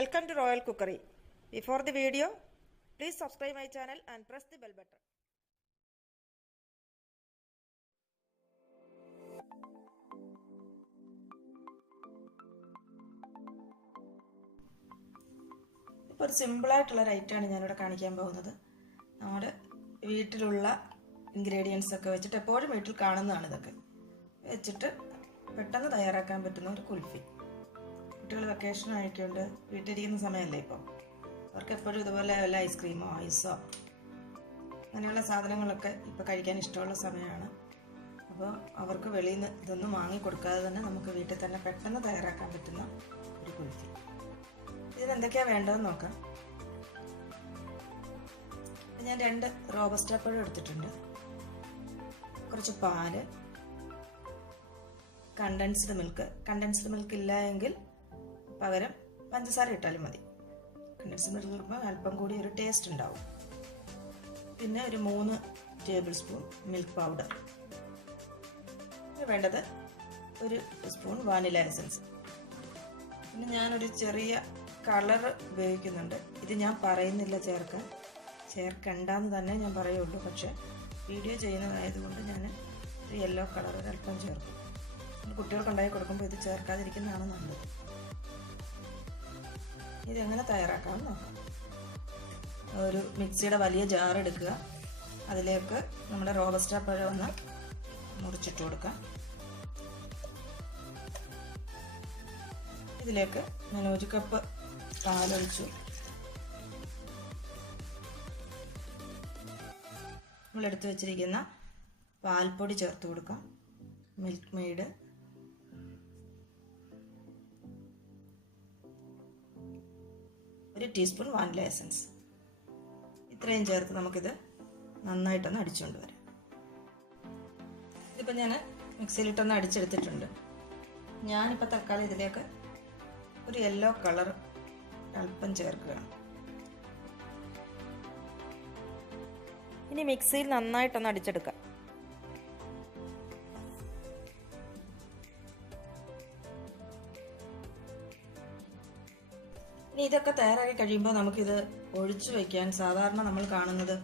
Welcome to Royal Cookery. Before the video, please subscribe my channel and press the bell button. ഇപ്പോൾ ഒരു സിമ്പിളായിട്ടുള്ള ഐറ്റമാണ് ഞാനിവിടെ കാണിക്കാൻ പോകുന്നത്. നമ്മുടെ വീട്ടിലുള്ള ഇൻഗ്രീഡിയൻസ് ഒക്കെ വെച്ചിട്ട് എപ്പോഴും വീട്ടിൽ കാണുന്നതാണ് ഇതൊക്കെ വെച്ചിട്ട് പെട്ടെന്ന് തയ്യാറാക്കാൻ പറ്റുന്ന ഒരു കുൽഫി. കുട്ടികൾ വെക്കേഷൻ ആയിക്കൊണ്ട് വീട്ടിലിരിക്കുന്ന സമയമല്ലേ ഇപ്പോൾ, അവർക്ക് എപ്പോഴും ഇതുപോലെ വല്ല ഐസ്ക്രീമോ ഐസോ അങ്ങനെയുള്ള സാധനങ്ങളൊക്കെ ഇപ്പോൾ കഴിക്കാൻ ഇഷ്ടമുള്ള സമയമാണ്. അപ്പോൾ അവർക്ക് വെളിയിൽ നിന്ന് ഇതൊന്നും വാങ്ങിക്കൊടുക്കാതെ തന്നെ നമുക്ക് വീട്ടിൽ തന്നെ പെട്ടെന്ന് തയ്യാറാക്കാൻ പറ്റുന്ന ഒരു കുൽഫി. ഇതിനെന്തൊക്കെയാണ് വേണ്ടതെന്ന് നോക്കാം. ഞാൻ 2 റോബസ്റ്റ പഴം എടുത്തിട്ടുണ്ട്, കുറച്ച് പാല്, കണ്ടൻസ്ഡ് മിൽക്ക് ഇല്ല എങ്കിൽ പകരം പഞ്ചസാര ഇട്ടാലും മതി. കണ്ടൻസ്ഡ് മിൽക്ക് ഇടുമ്പോൾ അല്പം കൂടി ഒരു ടേസ്റ്റ് ഉണ്ടാവും. പിന്നെ ഒരു 3 ടേബിൾ സ്പൂൺ മിൽക്ക് പൗഡർ. വേണ്ടത് ഒരു സ്പൂൺ വാനില എസൻസ്. പിന്നെ ഞാനൊരു ചെറിയ കളർ ഉപയോഗിക്കുന്നുണ്ട്. ഇത് ഞാൻ പറയുന്നില്ല ചേർക്കണ്ടെന്ന് തന്നെ ഞാൻ പറയുള്ളൂ. പക്ഷേ വീഡിയോ ചെയ്യുന്നതായതുകൊണ്ട് ഞാൻ ഒരു യെല്ലോ കളർ അല്പം ചേർക്കും. കുട്ടികൾക്ക് ഉണ്ടാക്കി കൊടുക്കുമ്പോൾ ഇത് ചേർക്കാതിരിക്കുന്നതാണ് നല്ലത്. ഇതെങ്ങനെ തയ്യാറാക്കാമെന്ന് നോക്കാം. ഒരു മിക്സിയുടെ വലിയ ജാർ എടുക്കുക, അതിലേക്ക് നമ്മുടെ റോബസ്റ്റ പഴം ഒന്ന് മുറിച്ചിട്ട് കൊടുക്കാം. ഇതിലേക്ക് ഞാൻ 1 കപ്പ് പാലൊഴിച്ചു. നമ്മളെടുത്ത് വെച്ചിരിക്കുന്ന പാൽപ്പൊടി ചേർത്ത് കൊടുക്കാം. മിൽക്ക്മെയ്ഡ്, ഒരു ടീസ്പൂൺ വാനില എസൻസ്, ഇത്രയും ചേർത്ത് നമുക്കിത് നന്നായിട്ടൊന്ന് അടിച്ചുകൊണ്ട് വരാം. ഇതിപ്പോൾ ഞാൻ മിക്സിയിലിട്ടൊന്ന് അടിച്ചെടുത്തിട്ടുണ്ട്. ഞാനിപ്പോൾ തൽക്കാലം ഇതിലേക്ക് ഒരു യെല്ലോ കളർ അല്പം ചേർക്കുകയാണ്. ഇനി മിക്സിയിൽ നന്നായിട്ടൊന്ന് അടിച്ചെടുക്കാം. ഇനി ഇതൊക്കെ തയ്യാറാക്കി കഴിയുമ്പോൾ നമുക്കിത് ഒഴിച്ചു വയ്ക്കാൻ, സാധാരണ നമ്മൾ കാണുന്നത്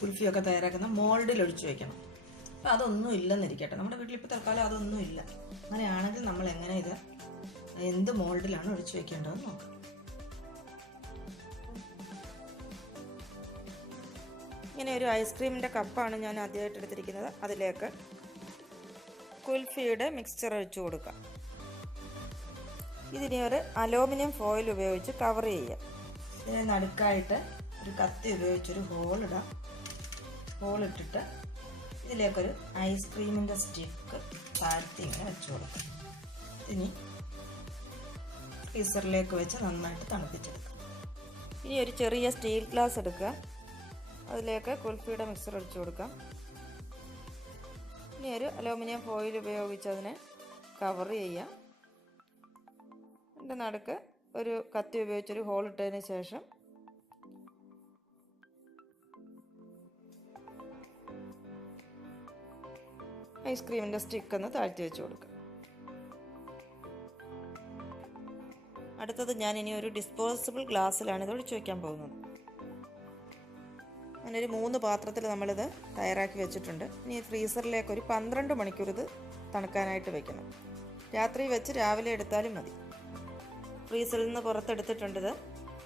കുൽഫിയൊക്കെ തയ്യാറാക്കുന്ന മോൾഡിൽ ഒഴിച്ചു വയ്ക്കണം. അപ്പം അതൊന്നും ഇല്ലെന്നിരിക്കട്ടെ, നമ്മുടെ വീട്ടിലിപ്പോൾ തൽക്കാലം അതൊന്നും ഇല്ല. അങ്ങനെയാണെങ്കിൽ നമ്മൾ എങ്ങനെ ഇത് എന്ത് മോൾഡിലാണ് ഒഴിച്ചു വയ്ക്കേണ്ടതെന്ന് നോക്കാം. ഇങ്ങനെ ഒരു ഐസ്ക്രീമിൻ്റെ കപ്പാണ് ഞാൻ ആദ്യമായിട്ട് എടുത്തിരിക്കുന്നത്. അതിലേക്ക് കുൽഫിയുടെ മിക്സ്ചർ ഒഴിച്ചു കൊടുക്കാം. ഇതിനെ ഒരു അലൂമിനിയം ഫോയിൽ ഉപയോഗിച്ച് കവർ ചെയ്യാം. ഇതിനെ നടുക്കായിട്ട് ഒരു കത്തി ഉപയോഗിച്ചൊരു ഹോളിടാം. ഹോളിട്ടിട്ട് ഇതിലേക്കൊരു ഐസ്ക്രീമിൻ്റെ സ്റ്റിക്ക് താഴ്ത്തി ഇങ്ങനെ വെച്ച് കൊടുക്കാം. ഇനി ഫ്രീസറിലേക്ക് വെച്ച് നന്നായിട്ട് തണുപ്പിച്ചെടുക്കാം. ഇനി ഒരു ചെറിയ സ്റ്റീൽ ഗ്ലാസ് എടുക്കുക, അതിലേക്ക് കുൽഫിയുടെ മിക്സർ ഒഴിച്ചു കൊടുക്കാം. ഇനി ഒരു അലൂമിനിയം ഫോയിൽ ഉപയോഗിച്ച് അതിനെ കവർ ചെയ്യാം. ഇതിൻ്റെ നടുക്ക് ഒരു കത്തി ഉപയോഗിച്ചൊരു ഹോൾ ഇട്ടതിന് ശേഷം ഐസ്ക്രീമിൻ്റെ സ്റ്റിക്ക് ഒന്ന് താഴ്ത്തി വെച്ച് കൊടുക്കുക. അടുത്തത് ഞാൻ ഇനി ഒരു ഡിസ്പോസിബിൾ ഗ്ലാസ്സിലാണ് ഇത് ഒഴിച്ചു വയ്ക്കാൻ പോകുന്നത്. അങ്ങനൊരു 3 പാത്രത്തിൽ നമ്മളിത് തയ്യാറാക്കി വെച്ചിട്ടുണ്ട്. ഇനി ഫ്രീസറിലേക്ക് ഒരു 12 മണിക്കൂർ ഇത് തണുക്കാനായിട്ട് വെക്കണം. രാത്രി വെച്ച് രാവിലെ എടുത്താലും മതി. ഫ്രീസറിൽ നിന്ന് പുറത്തെടുത്തിട്ടുണ്ട്.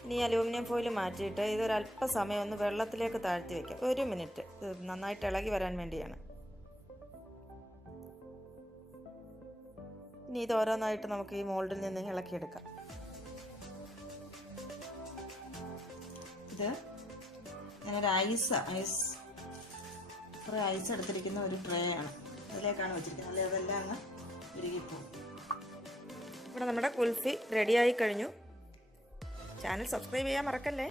ഇനി അലൂമിനിയം ഫോയിൽ മാറ്റിയിട്ട് ഇതൊരല്പസമയം ഒന്ന് വെള്ളത്തിലേക്ക് താഴ്ത്തി വയ്ക്കാം. 1 മിനിറ്റ്, ഇത് നന്നായിട്ട് ഇളകി വരാൻ വേണ്ടിയാണ്. ഇനി ഇത് ഓരോന്നായിട്ട് നമുക്ക് ഈ മോൾഡിൽ നിന്ന് ഇളക്കിയെടുക്കാം. ഇത് ഞാനൊരു ഐസ് എടുത്തിരിക്കുന്ന ഒരു ട്രേ ആണ്, അതിലേക്കാണ് വെച്ചിരിക്കുന്നത്. അല്ലെങ്കിൽ അതെല്ലാം അങ്ങ് ഉരുകിപ്പോകും. ഇവിടെ നമ്മുടെ കുൽഫി റെഡിയായി കഴിഞ്ഞു. ചാനൽ സബ്സ്ക്രൈബ് ചെയ്യാൻ മറക്കല്ലേ.